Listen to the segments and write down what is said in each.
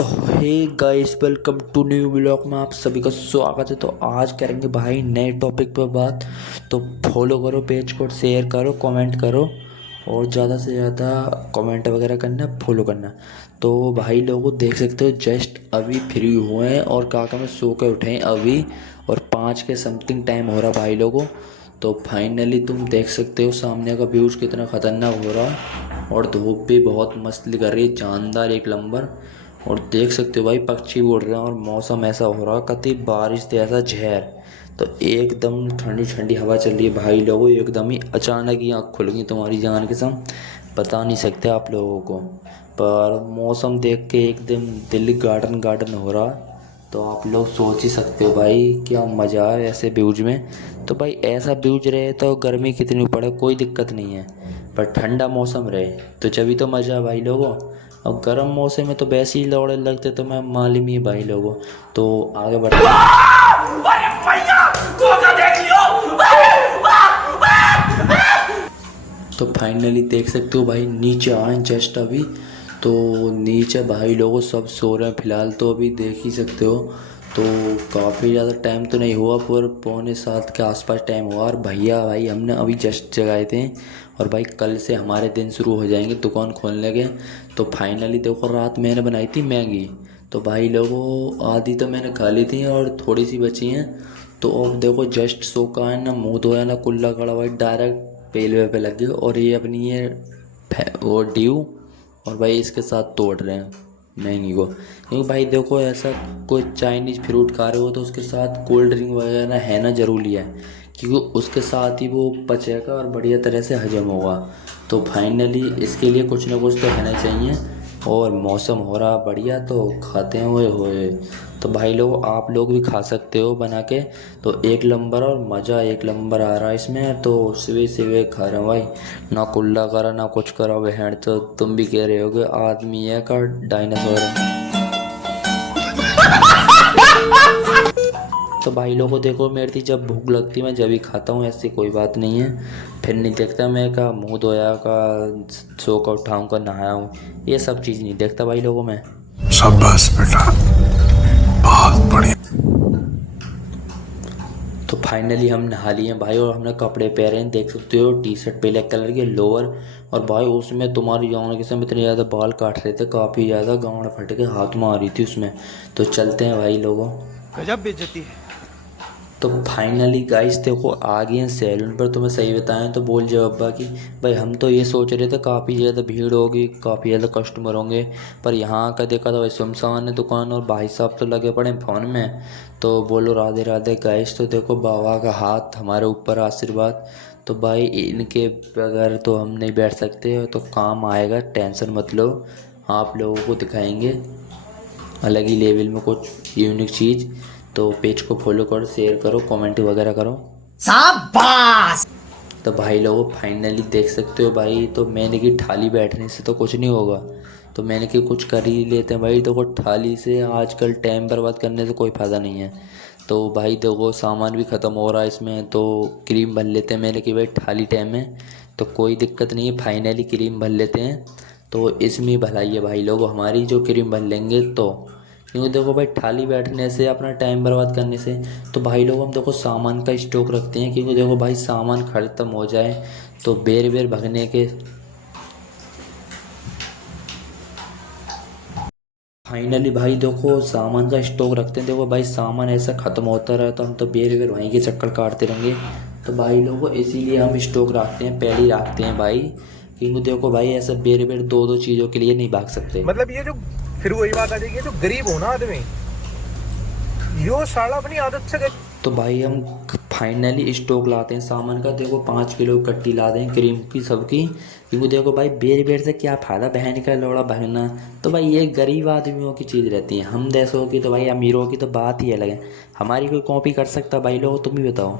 तो hey guys, welcome to new blog में आप सभी का स्वागत है। तो आज करेंगे भाई नए टॉपिक पर बात। तो फॉलो करो पेज को, शेयर करो, कमेंट करो और ज़्यादा से ज़्यादा कमेंट वगैरह करना, फॉलो करना। तो भाई लोगों देख सकते हो जस्ट अभी फ्री हुए हैं और काका में सो के उठे हैं अभी, और 5 के समथिंग टाइम हो रहा भाई लोगों। तो फाइनली तुम देख सकते हो सामने का व्यूज़ कितना ख़तरनाक हो रहा है, और धूप भी बहुत मस्त कर रही है, शानदार एक नंबर। और देख सकते हो भाई पक्षी उड़ रहे हैं और मौसम ऐसा हो रहा कति बारिश जैसा झेर। तो एकदम ठंडी ठंडी हवा चल रही है भाई लोगों, एकदम ही अचानक ही आँख खुल गई तुम्हारी जान के सम, बता नहीं सकते आप लोगों को। पर मौसम देख के एकदम दिल गार्डन गार्डन हो रहा। तो आप लोग सोच ही सकते हो भाई क्या मज़ा है ऐसे व्यूज में। तो भाई ऐसा व्यूज रहे तो गर्मी कितनी पड़े कोई दिक्कत नहीं है, पर ठंडा मौसम रहे तो जभी तो मज़ा है भाई लोगों। अब गर्म मौसम में तो वैसे ही लौड़े लगते, तो मैं मालूम ही है भाई लोगों। तो आगे बढ़ते तो फाइनली देख सकते हो भाई नीचे आए जस्ट अभी। तो नीचे भाई लोगों सब सो रहे हैं फिलहाल, तो अभी देख ही सकते हो। तो काफ़ी ज़्यादा टाइम तो नहीं हुआ, पर 6:45 के आसपास टाइम हुआ। और भैया भाई हमने अभी जस्ट जगाए थे, और भाई कल से हमारे दिन शुरू हो जाएंगे दुकान खोलने के। तो फाइनली देखो रात मैंने बनाई थी मैगी, तो भाई लोगों आधी तो मैंने खा ली थी और थोड़ी सी बची हैं। तो अब देखो जस्ट सो का है ना, मुँह धोया ना कुल्ला कड़ा भाई डायरेक्ट पेलवे पे लग गए। और ये अपनी ये वो ड्यू, और भाई इसके साथ तोड़ रहे हैं मैंगी को। क्योंकि भाई देखो ऐसा कोई चाइनीज़ फ्रूट खा रहे हो तो उसके साथ कोल्ड ड्रिंक वगैरह है ना ज़रूरी है, क्योंकि उसके साथ ही वो पचेगा और बढ़िया तरह से हजम होगा। तो फाइनली इसके लिए कुछ ना कुछ तो रहना चाहिए, और मौसम हो रहा बढ़िया तो खाते हैं हुए होए। तो भाई लोग आप लोग भी खा सकते हो बना के। तो एक नंबर और मज़ा एक नंबर आ रहा है इसमें। तो सुबह सुबह खा रहे हो भाई, ना कुल्ला करा ना कुछ करा बहन। तो तुम भी कह रहे होगे आदमी है का डायनासोर है। तो भाई लोगों को देखो मेरी जब भूख लगती है मैं जब ही खाता हूँ, ऐसी कोई बात नहीं है। फिर नहीं देखता मैं का मुंह धोया का, सो का उठाऊँ का, नहाया हूँ, ये सब चीज़ नहीं देखता भाई लोगों में। शाबाश बेटा, बहुत बढ़िया। तो फाइनली हम नहा लिए भाई, और हमने कपड़े पहने हैं देख सकते हो, टी शर्ट ब्लैक कलर की, लोअर। और भाई उसमें तुम्हारी गाँव के समय इतने ज़्यादा बाल काट रहे थे, काफ़ी ज़्यादा गाँव फट के हाथ में आ रही थी उसमें। तो चलते हैं भाई लोगों। गजब बेइज्जती है। तो फाइनली गाइस देखो आ गए हैं सैलून पर। तुम्हें सही बताएं तो बोल जब अब्बा की भाई हम तो ये सोच रहे थे काफ़ी ज़्यादा भीड़ होगी, काफ़ी ज़्यादा कस्टमर होंगे, पर यहाँ का देखा था भाई सुनसान है दुकान, और भाई साहब तो लगे पड़े हैं फ़ोन में। तो बोलो राधे राधे गाइस। तो देखो बाबा का हाथ हमारे ऊपर आशीर्वाद। तो भाई इनके बगैर तो हम नहीं बैठ सकते, तो काम आएगा, टेंशन मत लो। आप लोगों को दिखाएंगे अलग ही लेवल में कुछ यूनिक चीज़। तो पेज को फॉलो करो, शेयर करो, कमेंट वगैरह करो। शाबाश। तो भाई लोगों फाइनली देख सकते हो भाई, तो मैंने की थाली बैठने से तो कुछ नहीं होगा, तो मैंने कि कुछ कर ही लेते हैं भाई। देखो थाली से आजकल टाइम बर्बाद करने से कोई फ़ायदा नहीं है। तो भाई देखो सामान भी ख़त्म हो रहा है इसमें, तो क्रीम भर लेते हैं। मैंने कि भाई थाली टाइम है तो कोई दिक्कत नहीं है, फाइनली क्रीम भर लेते हैं। तो इसमें भलाई है भाई लोग हमारी, जो क्रीम भर लेंगे तो। क्योंकि देखो भाई थाली बैठने से अपना टाइम बर्बाद करने से, तो भाई लोग हम देखो सामान का स्टॉक रखते हैं, क्योंकि देखो भाई सामान ख़त्म हो जाए तो बेर बेर भगने के। फाइनली भाई देखो सामान का स्टॉक रखते हैं। देखो भाई सामान ऐसा ख़त्म होता रहा तो हम तो बेर बेर वहीं के चक्कर काटते रहेंगे। तो भाई लोगों इसीलिए हम स्टॉक रखते हैं, पहले ही रखते हैं भाई। क्योंकि देखो भाई ऐसा बेर बेर दो दो चीज़ों के लिए नहीं भाग सकते। मतलब ये जो फिर वही बात आ जाएगी, जो गरीब हो ना आदमी, यो साला अपनी आदत से तो भाई हम फाइनली स्टॉक लाते हैं सामान का। देखो 5 किलो कट्टी ला दें क्रीम की सबकी, क्योंकि देखो भाई बेर बेर से क्या फ़ायदा बहन का लौड़ा भगना। तो भाई ये गरीब आदमियों की चीज़ रहती है, हम जैसों की तो भाई अमीरों की तो बात ही अलग है। हमारी कोई कॉपी कर सकता भाई लोग, तुम ही बताओ।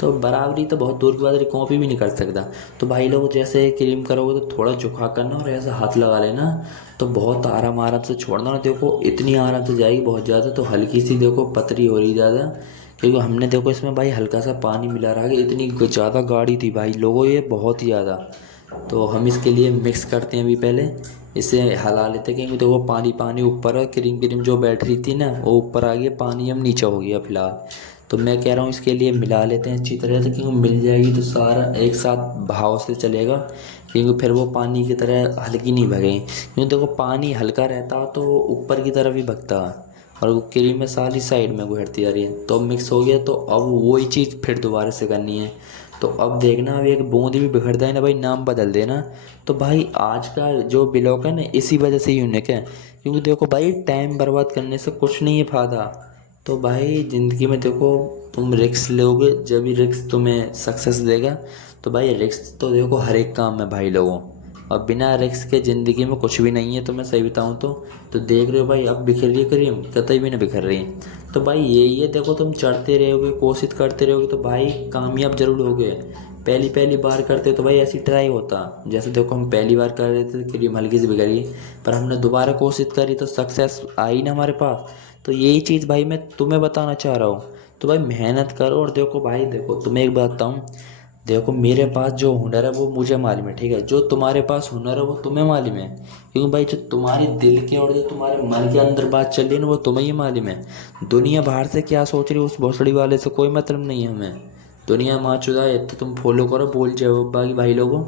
तो बराबरी तो बहुत दूर की बात है, कॉपी भी नहीं कर सकता। तो भाई लोग जैसे क्रीम करोगे तो थोड़ा झुका करना और ऐसा हाथ लगा लेना, तो बहुत आराम आराम से छोड़ना। और देखो इतनी आराम से जाएगी बहुत ज़्यादा, तो हल्की सी देखो पतरी हो रही ज़्यादा, क्योंकि हमने देखो इसमें भाई हल्का सा पानी मिला रहा है। इतनी ज़्यादा गाढ़ी थी भाई लोगों ये, बहुत ही ज़्यादा। तो हम इसके लिए मिक्स करते हैं अभी पहले, इसे हिला लेते क्योंकि देखो पानी पानी ऊपर है, क्रीम क्रीम जो बैठ रही थी ना वो ऊपर आ गया, पानी अब नीचे हो गया फिलहाल। तो मैं कह रहा हूँ इसके लिए मिला लेते हैं अच्छी तरह से, क्योंकि मिल जाएगी तो सारा एक साथ भाव से चलेगा, क्योंकि फिर वो पानी की तरह हल्की नहीं भगे। क्योंकि देखो पानी हल्का रहता तो ऊपर की तरफ ही भगता, और वो क्रीम में सारी साइड में गुजरती जा रही है, तो मिक्स हो गया। तो अब वही चीज़ फिर दोबारा से करनी है। तो अब देखना, अब एक बूंद भी बिखरता है ना भाई, नाम बदल देना। तो भाई आज का जो ब्लॉग है ना इसी वजह से यूनिक है, क्योंकि देखो भाई टाइम बर्बाद करने से कुछ नहीं है फ़ायदा। तो भाई ज़िंदगी में देखो तुम रिस्क लोगे जब भी रिस्क तुम्हें सक्सेस देगा। तो भाई रिस्क तो देखो हर एक काम में भाई लोगों, और बिना रिस्क के ज़िंदगी में कुछ भी नहीं है। तो मैं सही बताऊँ तो देख रहे हो भाई अब बिखर रही है क्रीम, कतई भी ना बिखर रही। तो भाई यही है, देखो तुम चढ़ते रहोगे कोशिश करते रहोगे तो भाई कामयाब जरूर होगे। पहली पहली बार करते तो भाई ऐसी ट्राई होता, जैसे देखो हम पहली बार कर रहे थे क्रीम हल्की सी बिगड़ी, पर हमने दोबारा कोशिश करी तो सक्सेस आई ना हमारे पास। तो यही चीज़ भाई मैं तुम्हें बताना चाह रहा हूँ। तो भाई मेहनत करो, और देखो भाई देखो तुम्हें एक बात बताऊँ, देखो मेरे पास जो हुनर है वो मुझे मालूम है, ठीक है, जो तुम्हारे पास हुनर है वो तुम्हें मालूम है, क्योंकि भाई जो तुम्हारी दिल के और जो तुम्हारे मन के अंदर बात चल रही है ना वो तुम्हें ही मालूम है। दुनिया बाहर से क्या सोच रही है उस भोसड़ी वाले से कोई मतलब नहीं है हमें। दुनिया माँ चुदा है तो तुम फॉलो करो, बोल जाओ बाकी भाई लोगों।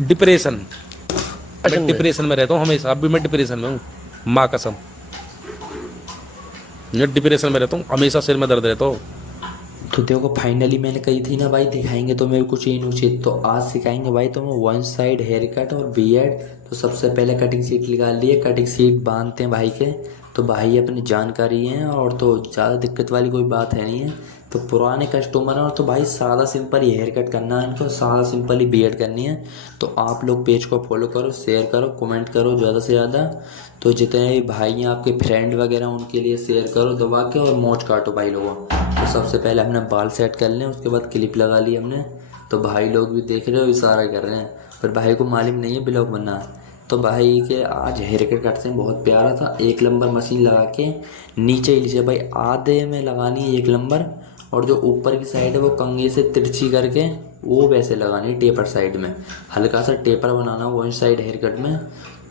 डिप्रेशन, मैं डिप्रेशन में रहता हूँ हमेशा, अब भी मैं डिप्रेशन में हूँ, माँ कसम। मैं डिप्रेशन में रहता हूँ हमेशा, सिर में दर्द रहता हूँ। तो देखो फाइनली मैंने कही थी ना भाई दिखाएंगे तुम्हें कुछ इन उचित, तो आज सिखाएंगे भाई तुम्हें वन साइड हेयर कट और बियर्ड। तो सबसे पहले कटिंग सीट निकाल लिए, कटिंग सीट बांधते हैं भाई के। तो भाई अपनी जानकारी है और तो ज़्यादा दिक्कत वाली कोई बात है नहीं है। तो पुराने कस्टमर हैं और तो भाई सादा सिंपल ही हेयर कट करना है इनको, सादा सिंपल ही बियर्ड करनी है। तो आप लोग पेज को फॉलो करो, शेयर करो, कमेंट करो ज़्यादा से ज़्यादा। तो जितने भी भाई हैं आपके फ्रेंड वगैरह उनके लिए शेयर करो दबा के, और मौज काटो भाई लोगों। तो सबसे पहले हमने बाल सेट कर लें, उसके बाद क्लिप लगा ली हमने। तो भाई लोग भी देख रहे हो इशारा कर रहे हैं, पर भाई को मालूम नहीं है ब्लॉग बनना। तो भाई के आज हेयर कट करते हैं, बहुत प्यारा था। एक नंबर मशीन लगा के नीचे ही लीजिए भाई, आधे में लगानी है एक नंबर, और जो ऊपर की साइड है वो कंघी से तिरछी करके वो वैसे लगानी है टेपर साइड में, हल्का सा टेपर बनाना वन साइड हेयर कट में।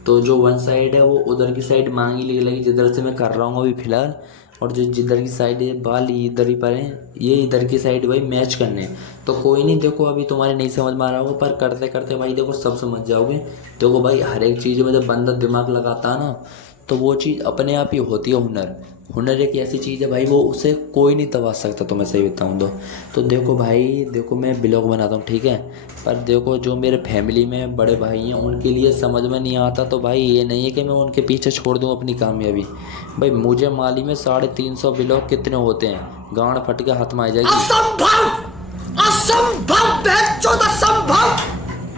तो जो वन साइड है वो उधर की साइड मांगी लगी जिधर से मैं कर रहा हूँ अभी फिलहाल, और जो जिधर की साइड है बाल इधर ही पर हैं, ये इधर की साइड भाई मैच करने हैं। तो कोई नहीं, देखो अभी तुम्हारे नहीं समझ में आ रहा होगा, पर करते करते भाई देखो सब समझ जाओगे। देखो भाई हर एक चीज़ में जब बंदा दिमाग लगाता है ना तो वो चीज़ अपने आप ही होती है हुनर। हुनर एक ऐसी चीज़ है भाई, वो उसे कोई नहीं दबा सकता, तो मैं सही बताऊँ तो देखो भाई देखो मैं ब्लॉग बनाता हूँ ठीक है, पर देखो जो मेरे फैमिली में बड़े भाई हैं उनके लिए समझ में नहीं आता। तो भाई ये नहीं है कि मैं उनके पीछे छोड़ दूँ अपनी कामयाबी। भाई मुझे मालूम है 350 ब्लॉग कितने होते हैं, गांड फट के हाथ में आ जाएगी। असंभव, असंभव, असंभव।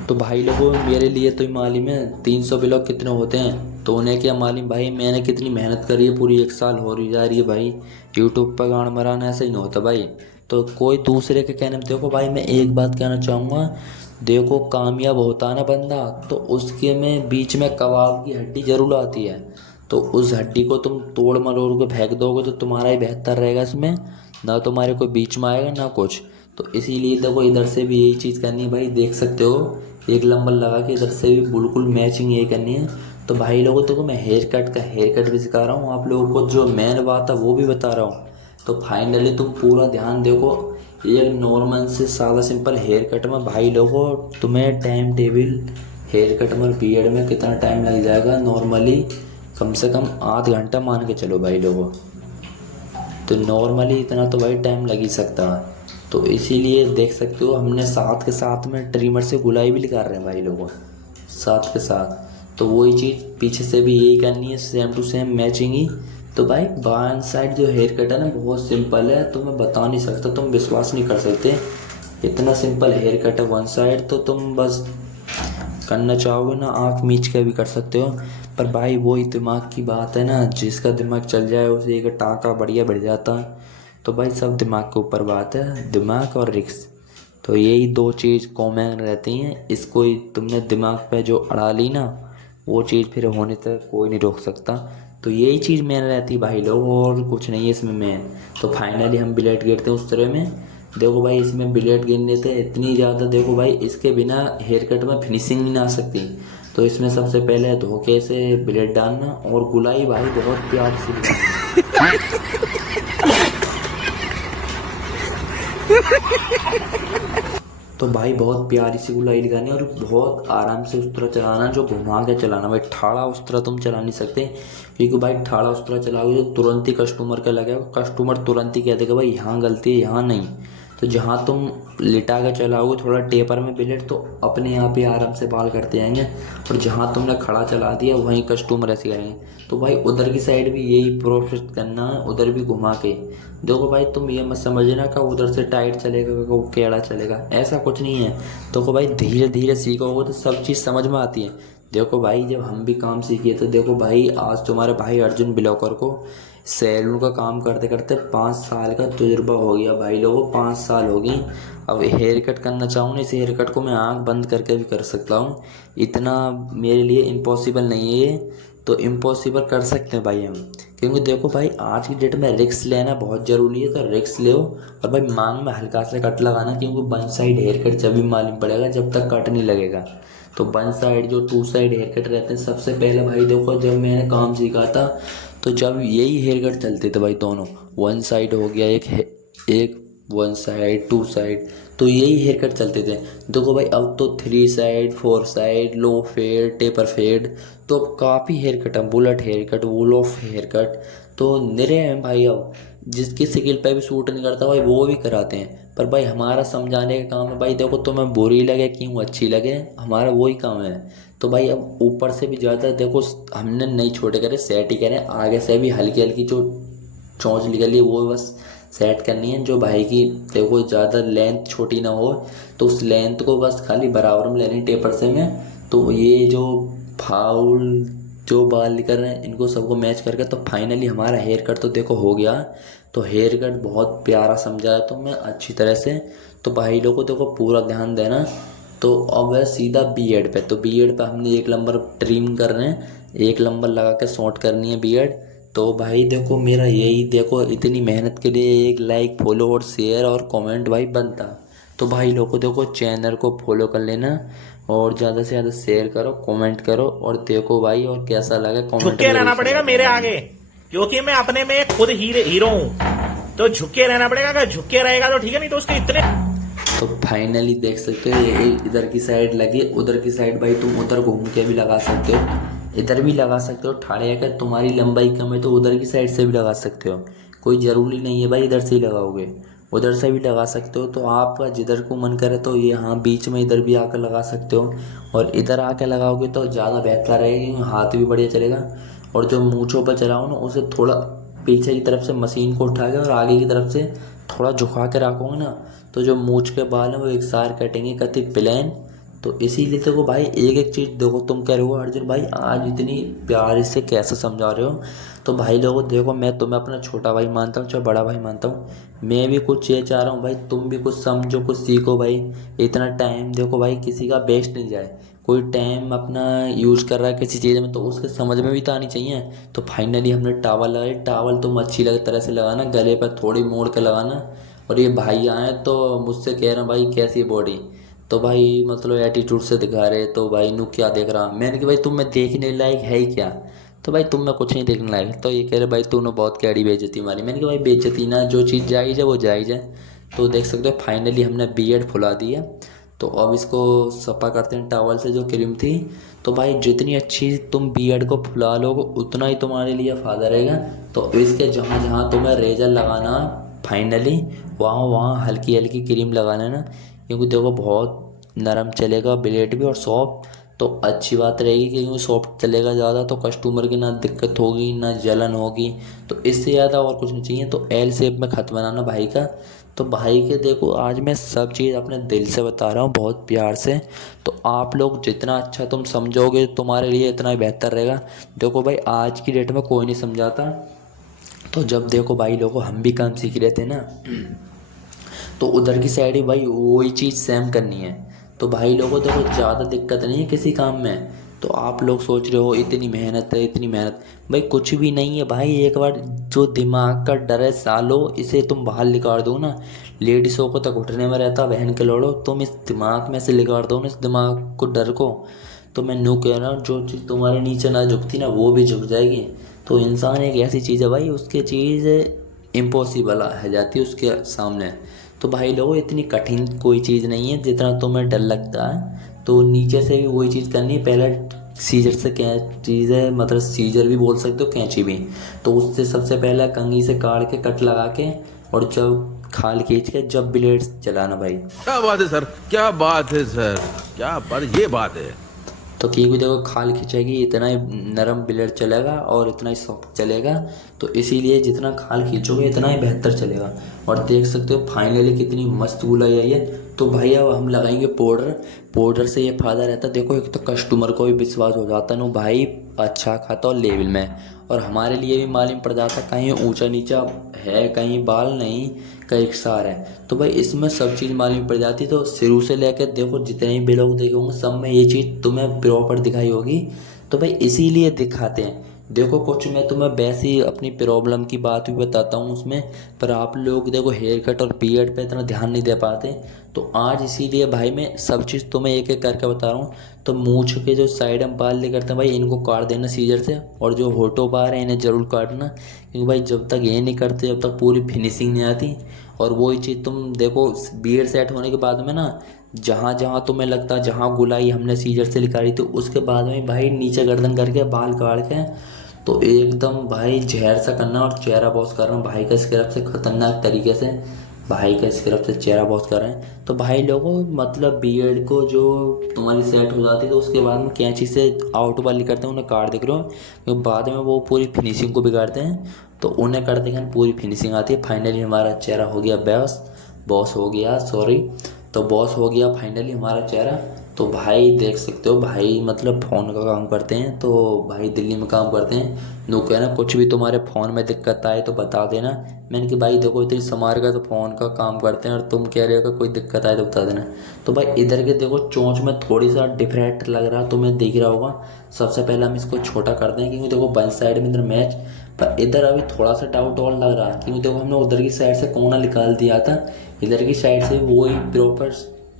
तो भाई लोगों मेरे लिए तो मालूम है 300 ब्लॉग कितने होते हैं, तो उन्हें क्या मालूम भाई मैंने कितनी मेहनत करी है, पूरी 1 साल हो रही जा रही है भाई। यूट्यूब पर गांड मराना ऐसा ही नहीं होता भाई। तो कोई दूसरे के कहने में, देखो भाई मैं एक बात कहना चाहूँगा, देखो कामयाब होता ना बंदा तो उसके में बीच में कबाब की हड्डी जरूर आती है। तो उस हड्डी को तुम तोड़ मरोड़ के फेंक दोगे तो तुम्हारा ही बेहतर रहेगा, इसमें ना तुम्हारे कोई बीच में आएगा ना कुछ। तो इसीलिए देखो इधर से भी यही चीज़ करनी है भाई, देख सकते हो एक नंबर लगा के इधर से भी बिल्कुल मैचिंग यही करनी है। तो भाई लोगों देखो मैं हेयर कट भी सिखा रहा हूँ आप लोगों को, जो मेन बात है वो भी बता रहा हूँ। तो फाइनली तुम पूरा ध्यान देखो, एक नॉर्मल से सादा सिंपल हेयर कट में भाई लोगों तुम्हें टाइम टेबल हेयर कट में बियर्ड में कितना टाइम लग जाएगा, नॉर्मली कम से कम आध घंटा मान के चलो भाई लोगों। तो नॉर्मली इतना तो भाई टाइम लग ही सकता है। तो इसीलिए देख सकते हो हमने साथ के साथ में ट्रिमर से गुलाई भी निकाल रहे हैं भाई लोगों साथ के साथ। तो वही चीज़ पीछे से भी यही करनी है, सेम टू सेम मैचिंग ही। तो भाई बाएं साइड जो हेयर कट है ना बहुत सिंपल है, तो मैं बता नहीं सकता, तुम विश्वास नहीं कर सकते इतना सिंपल हेयर कट है वन साइड। तो तुम बस करना चाहोगे ना आँख मीच के भी कर सकते हो, पर भाई वही दिमाग की बात है ना, जिसका दिमाग चल जाए उसे एक टाँका बढ़िया बढ़ जाता है। तो भाई सब दिमाग के ऊपर बात है, दिमाग और रिक्स, तो यही दो चीज़ कॉमन रहती हैं। इसको ही तुमने दिमाग पे जो अड़ा ली ना वो चीज़ फिर होने तक कोई नहीं रोक सकता। तो यही चीज़ मेन रहती है भाई लोग, और कुछ नहीं है इसमें मेन। तो फाइनली हम ब्लेड गिरते हैं उस तरह में, देखो भाई इसमें ब्लेड गिरने थे इतनी ज़्यादा, देखो भाई इसके बिना हेयर कट में फिनिशिंग नहीं आ सकती। तो तो इसमें सबसे पहले धोखे से ब्लेड डालना और गुलाई भाई बहुत प्यार से लगानी। तो भाई बहुत प्यारी सी गुलाई लगानी और बहुत आराम से उस तरह चलाना, जो घुमा के चलाना भाई। ठाड़ा उस तरह तुम चला नहीं सकते, क्योंकि भाई ठाड़ा उस तरह चलाओगे तो तुरंत ही कस्टमर का लगेगा, कस्टमर तुरंत ही कह देगा भाई यहाँ गलती है, यहाँ नहीं। तो जहाँ तुम लिटा के चलाओगे थोड़ा टेपर में ब्लेड, तो अपने आप ही आराम से बाल करते जाएंगे। और जहाँ तुमने खड़ा चला दिया वहीं कस्टमर ऐसे करेंगे। तो भाई उधर की साइड भी यही प्रोसेस करना है, उधर भी घुमा के। देखो भाई तुम ये मत समझना कि उधर से टाइट चलेगा कि वो टेढ़ा चलेगा, ऐसा कुछ नहीं है। देखो भाई धीरे धीरे सीखोगे तो सब चीज़ समझ में आती है। देखो भाई जब हम भी काम सीखे तो देखो भाई आज तुम्हारे भाई अर्जुन ब्लॉकर को सैलून का काम करते करते 5 साल का तजुर्बा हो गया भाई लोगों, 5 साल हो गई। अब हेयर कट करना चाहूँ ना, इस हेयर कट को मैं आँख बंद करके भी कर सकता हूँ, इतना मेरे लिए इम्पॉसिबल नहीं है ये। तो इम्पॉसिबल कर सकते हैं भाई हम, क्योंकि देखो भाई आज की डेट में रिस्क लेना बहुत ज़रूरी है। तो रिस्क लो और भाई मांग में हल्का सा कट लगाना, क्योंकि 1 साइड हेयर कट जब भी मालूम पड़ेगा जब तक कट नहीं लगेगा। तो 1 साइड जो 2 साइड हेयर कट रहते हैं, सबसे पहले भाई देखो जब मैंने काम सीखा था तो जब यही हेयर कट चलते थे भाई दोनों, 1 साइड हो गया एक 1 साइड 2 साइड, तो यही हेयर कट चलते थे। देखो भाई अब तो 3 side 4 side, low fade, taper fade, तो अब काफ़ी हेयर कट है, bullet hair cut, wolf hair cut, तो निरे हैं भाई। अब जिसकी स्किल पे भी सूट नहीं करता भाई वो भी कराते हैं। पर भाई हमारा समझाने का काम है भाई, देखो तुम्हें बुरी लगे क्यों अच्छी लगे, हमारा वही काम है। तो भाई अब ऊपर से भी ज़्यादा देखो हमने नहीं छोटे करे, सेट ही करे, आगे से भी हल्की हल्की जो चोंच निकली है वो बस सेट करनी है। जो भाई की देखो ज़्यादा लेंथ छोटी ना हो, तो उस लेंथ को बस खाली बराबर में लेनी टेपर से में। तो ये जो फाउल जो बाल निकल रहे हैं इनको सबको मैच करके तो फाइनली हमारा हेयर कट तो देखो हो गया। तो हेयर कट बहुत प्यारा समझाया तो मैं अच्छी तरह से। तो भाई लोगों को देखो पूरा ध्यान देना। तो अब है सीधा बीएड पे। तो बीएड पे हमने 1 नंबर ट्रिम कर रहे हैं, 1 नंबर लगा के शॉर्ट करनी है बीएड। तो भाई देखो मेरा यही देखो इतनी मेहनत के लिए एक लाइक फॉलो और शेयर और कमेंट भाई बनता। तो भाई लोगों देखो चैनल को फॉलो कर लेना और ज़्यादा से ज़्यादा शेयर करो, कमेंट करो और देखो भाई और कैसा लगा कमेंट। झुक के रहना पड़ेगा मेरे आगे, क्योंकि मैं अपने में खुद हीरो हूँ। तो झुक के रहना पड़ेगा, अगर झुक के रहेगा तो ठीक है, नहीं तो उसके इतने। तो फाइनली देख सकते हो ये इधर की साइड लगी, उधर की साइड भाई तुम उधर घूम के भी लगा सकते हो, इधर भी लगा सकते हो। ठाड़े अगर तुम्हारी लंबाई कम है तो उधर की साइड से भी लगा सकते हो, कोई ज़रूरी नहीं है भाई इधर से ही लगाओगे, उधर से भी लगा सकते हो। तो आपका जिधर को मन करे तो ये हाँ बीच में इधर भी आकर लगा सकते हो, और इधर आकर लगाओगे तो ज़्यादा बेहतर रहेगा क्योंकि हाथ भी बढ़िया चलेगा। और जो मूँछों पर चलाओ ना उसे थोड़ा पीछे की तरफ से मशीन को उठा के और आगे की तरफ से थोड़ा झुका के रखोगे ना, तो जो मूँछ के बाल हैं वो एक सार कटेंगे कति प्लेन। तो इसीलिए देखो भाई एक एक चीज़ देखो, तुम कह रहे हो अर्जुन भाई आज इतनी प्यार से कैसे समझा रहे हो। तो भाई लोगों देखो मैं तुम्हें अपना छोटा भाई मानता हूँ, चाहे बड़ा भाई मानता हूँ, मैं भी कुछ ये चाह रहा हूँ भाई तुम भी कुछ समझो, कुछ सीखो भाई। इतना टाइम देखो भाई किसी का वेस्ट नहीं जाए, कोई टाइम अपना यूज कर रहा है किसी चीज़ में तो उसके समझ में भी तो आनी चाहिए। तो फाइनली हमने टावल लगाई, टावल तुम अच्छी लगे तरह से लगाना, गले पर थोड़ी मोड़ के लगाना। और ये भाई आए तो मुझसे कह रहे हैं भाई कैसी बॉडी, तो भाई मतलब एटीट्यूड से दिखा रहे, तो भाई नू क्या देख रहा। मैंने कहा भाई तुम में देखने लायक है ही क्या, तो भाई तुम में कुछ नहीं देखने लायक। तो ये कह रहे भाई तूने बहुत कैडी बेइज्जती मारी। मैंने कहा भाई बेइज्जती ना, जो चीज़ जायज़ है वो जायज़ है। तो देख सकते हो फाइनली हमने बीएड फुला दी है। तो अब इसको सफा करते हैं टावल से जो क्रीम थी। तो भाई जितनी अच्छी तुम बीएड को फुला लोगे उतना ही तुम्हारे लिए फ़ायदा रहेगा। तो इसके जहाँ जहाँ तुम्हें रेजर लगाना फाइनली वहाँ वहाँ हल्की हल्की क्रीम लगा लेना, क्योंकि देखो बहुत नरम चलेगा ब्लेड भी और सॉफ्ट। तो अच्छी बात रहेगी क्योंकि सॉफ्ट चलेगा ज़्यादा तो कस्टमर की ना दिक्कत होगी ना जलन होगी। तो इससे ज़्यादा और कुछ नहीं चाहिए। तो एल शेप में खत बनाना भाई का। तो भाई के देखो आज मैं सब चीज़ अपने दिल से बता रहा हूँ बहुत प्यार से। तो आप लोग जितना अच्छा तुम समझोगे तुम्हारे लिए इतना ही बेहतर रहेगा। देखो भाई आज की डेट में कोई नहीं समझाता। तो जब देखो भाई लोगों हम भी काम सीख रहे थे ना, तो उधर की साइड ही भाई वही चीज़ सेम करनी है। तो भाई लोगों देखो ज़्यादा दिक्कत नहीं है किसी काम में। तो आप लोग सोच रहे हो इतनी मेहनत है इतनी मेहनत, भाई कुछ भी नहीं है भाई। एक बार जो दिमाग का डर है सालो इसे तुम बाहर निकाल दो ना, लेडीज़ों को तो घुटने में रहता बहन के लोड़ो, तुम इस दिमाग में से निकाल दो ना इस दिमाग को डर को, तो मैं न्यू कह रहा हूँ जो चीज़ तुम्हारे नीचे ना झुकती ना वो भी झुक जाएगी। तो इंसान एक ऐसी चीज़ है भाई, उसकी चीज़ इम्पॉसिबल है जाती है उसके सामने। तो भाई लोगों इतनी कठिन कोई चीज़ नहीं है जितना तुम्हें डर लगता है। तो नीचे से भी वही चीज़ करनी है, पहले सीजर से क्या चीज़ है, मतलब सीजर भी बोल सकते हो, कैंची भी। तो उससे सबसे पहले कंघी से काट के कट लगा के और जब खाल खींच के जब ब्लेड चलाना भाई। क्या बात है सर, क्या बात है सर, क्या बात, ये बात है। तो क्योंकि देखो खाल खींचेगी इतना ही नरम ब्लेड चलेगा और इतना ही सॉफ्ट चलेगा। तो इसीलिए जितना खाल खींचोगे इतना ही बेहतर चलेगा। और देख सकते हो फाइनली कितनी मस्त गुलाई आई है। तो भाई अब हम लगाएंगे पाउडर। पाउडर से ये फ़ायदा रहता है, देखो एक तो कस्टमर को भी विश्वास हो जाता है, नो भाई अच्छा खाता और लेवल में, और हमारे लिए भी मालूम पड़ जाता कहीं ऊंचा नीचा है, कहीं बाल नहीं, कहीं इकसार है। तो भाई इसमें सब चीज़ मालूम पड़ जाती। तो शुरू से लेकर देखो जितने भी लोग देखे होंगे सब में ये चीज़ तुम्हें प्रॉपर दिखाई होगी। तो भाई इसीलिए दिखाते हैं। देखो कुछ मैं तुम्हें वैसे ही अपनी प्रॉब्लम की बात भी बताता हूँ उसमें, पर आप लोग देखो हेयर कट और बियर्ड पे इतना ध्यान नहीं दे पाते। तो आज इसीलिए भाई मैं सब चीज़ तुम्हें एक एक करके बता रहा हूँ। तो मूंछ के जो साइड में बाल निकलते हैं भाई इनको काट देना सीजर से, और जो होठों बार है इन्हें ज़रूर काटना, क्योंकि भाई जब तक ये नहीं करते जब तक पूरी फिनिशिंग नहीं आती। और वही चीज़ तुम देखो बियर्ड सेट होने के बाद में ना, जहाँ जहाँ तुम्हें लगता है जहाँ गुलाई हमने सीजर से निकाली थी उसके बाद में भाई नीचे गर्दन करके बाल काट के तो एकदम भाई जहर सा करना और चेहरा वॉश करना भाई का स्क्रब से, खतरनाक तरीके से भाई का स्क्रब से चेहरा वॉश कर रहे हैं। तो भाई लोगों मतलब बियर्ड को जो तुम्हारी सेट हो जाती है तो उसके बाद में कैंची से आउट वाली करते हैं, उन्हें काट देख रहे हो, क्योंकि बाद में वो पूरी फिनिशिंग को बिगाड़ते हैं। तो उन्हें करते हैं पूरी फिनिशिंग आती है। फाइनली हमारा चेहरा हो गया बॉस हो गया, सॉरी, तो बॉस हो गया फाइनली हमारा चेहरा। तो भाई देख सकते हो भाई मतलब फ़ोन का काम करते हैं, तो भाई दिल्ली में काम करते हैं। नो कहना कुछ भी तुम्हारे फ़ोन में दिक्कत आए तो बता देना। मैंने कि भाई देखो इतनी समार का तो फ़ोन का काम करते हैं और तुम कह रहे हो कि कोई दिक्कत आए तो बता देना। तो भाई इधर के देखो चोंच में थोड़ी सा डिफरेंट लग रहा तुम्हें दिख रहा होगा। सबसे पहले हम इसको छोटा करते हैं, क्योंकि देखो वन साइड में इधर मैच, पर इधर अभी थोड़ा सा डाउट और लग रहा है, क्योंकि देखो हमने उधर की साइड से कोना निकाल दिया था, इधर की साइड से वही प्रॉपर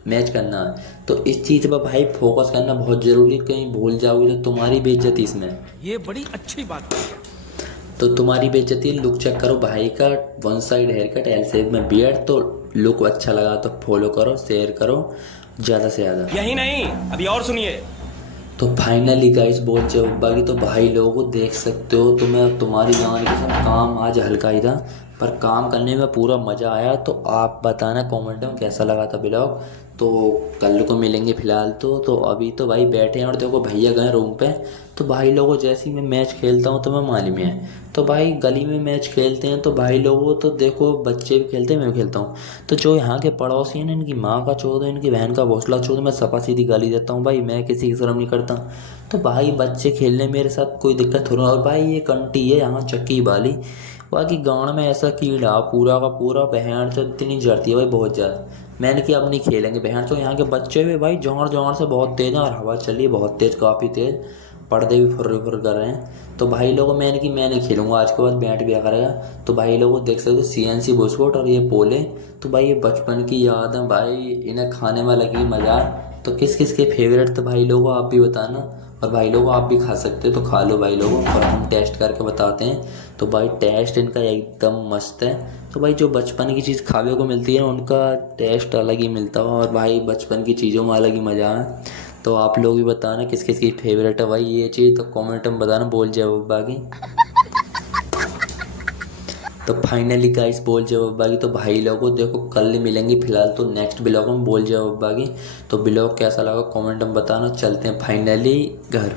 मैच करना है। तो इस चीज़ पर भाई फोकस करना बहुत ज़रूरी, कहीं भूल जाओगे तो तुम्हारी बेइज्जती इसमें। ये बड़ी अच्छी बात है। तो तुम्हारी बेइज्जती। लुक चेक करो भाई का, one side hair cut, L shape में बियर्ड। तो लुक अच्छा लगा तो फॉलो करो, शेयर करो ज़्यादा से ज़्यादा। यही नहीं, अभी और सुनिए। तो फाइनली गाइस बोल जब की तो भाई लोगों को देख सकते हो, तुम्हें तुम्हारी जान के साथ काम आज हल्का ही था पर काम करने में पूरा मज़ा आया। तो आप बताना कमेंट में कैसा लगा था ब्लॉग। तो कल को मिलेंगे फिलहाल तो अभी तो भाई बैठे हैं और देखो भैया गए रूम पे। तो भाई लोगों जैसे ही मैं मैच खेलता हूँ तो मैं मालूम है, तो भाई गली में मैच खेलते हैं तो भाई लोगों तो देखो बच्चे भी खेलते हैं, मैं भी खेलता हूँ। तो जो यहाँ के पड़ोसी हैं ना, इनकी माँ का चोद है, इनकी बहन का भोसला चोद, मैं सपा सीधी गाली देता हूँ भाई, मैं किसी की शर्म नहीं करता। तो भाई बच्चे खेलने मेरे साथ कोई दिक्कत हो रहा है। और भाई ये कंटी है यहाँ चक्की वाली, बाकी गाँव में ऐसा कीड़ा पूरा का पूरा बहन से इतनी जड़ती है भाई बहुत ज़्यादा। मैंने कि अब नहीं खेलेंगे बहन। तो यहाँ के बच्चे भी भाई जोर जोर से बहुत तेज़ हैं और हवा चल रही है बहुत तेज़, काफ़ी तेज़, पर्दे भी फुर कर रहे हैं। तो भाई लोगों मैंने कि मैं नहीं खेलूँगा आज के बाद, बैठ भी करेगा। तो भाई लोगों देख सकते हो CNC बिस्कुट और ये पोले। तो भाई ये बचपन की याद है भाई, इन्हें खाने में लगी मज़ा। तो किस किस के फेवरेट तो भाई लोगों आप भी बताना, और भाई लोगों आप भी खा सकते हो तो खा लो भाई लोगों, और हम टेस्ट करके बताते हैं। तो भाई टेस्ट इनका एकदम मस्त है। तो भाई जो बचपन की चीज़ खाने को मिलती है उनका टेस्ट अलग ही मिलता है, और भाई बचपन की चीज़ों में अलग ही मज़ा है। तो आप लोग भी बताना किस किस की फेवरेट है भाई ये चीज़, तो कमेंट में बताना बोल जाए बाकी। तो फाइनली गाइस बोल जाओ बाकी। तो भाई लोगों देखो कल मिलेंगे फिलहाल तो नेक्स्ट ब्लॉग में बोल जाओ बाकी। तो ब्लॉग कैसा लगा कमेंट में बताना। चलते हैं फाइनली घर।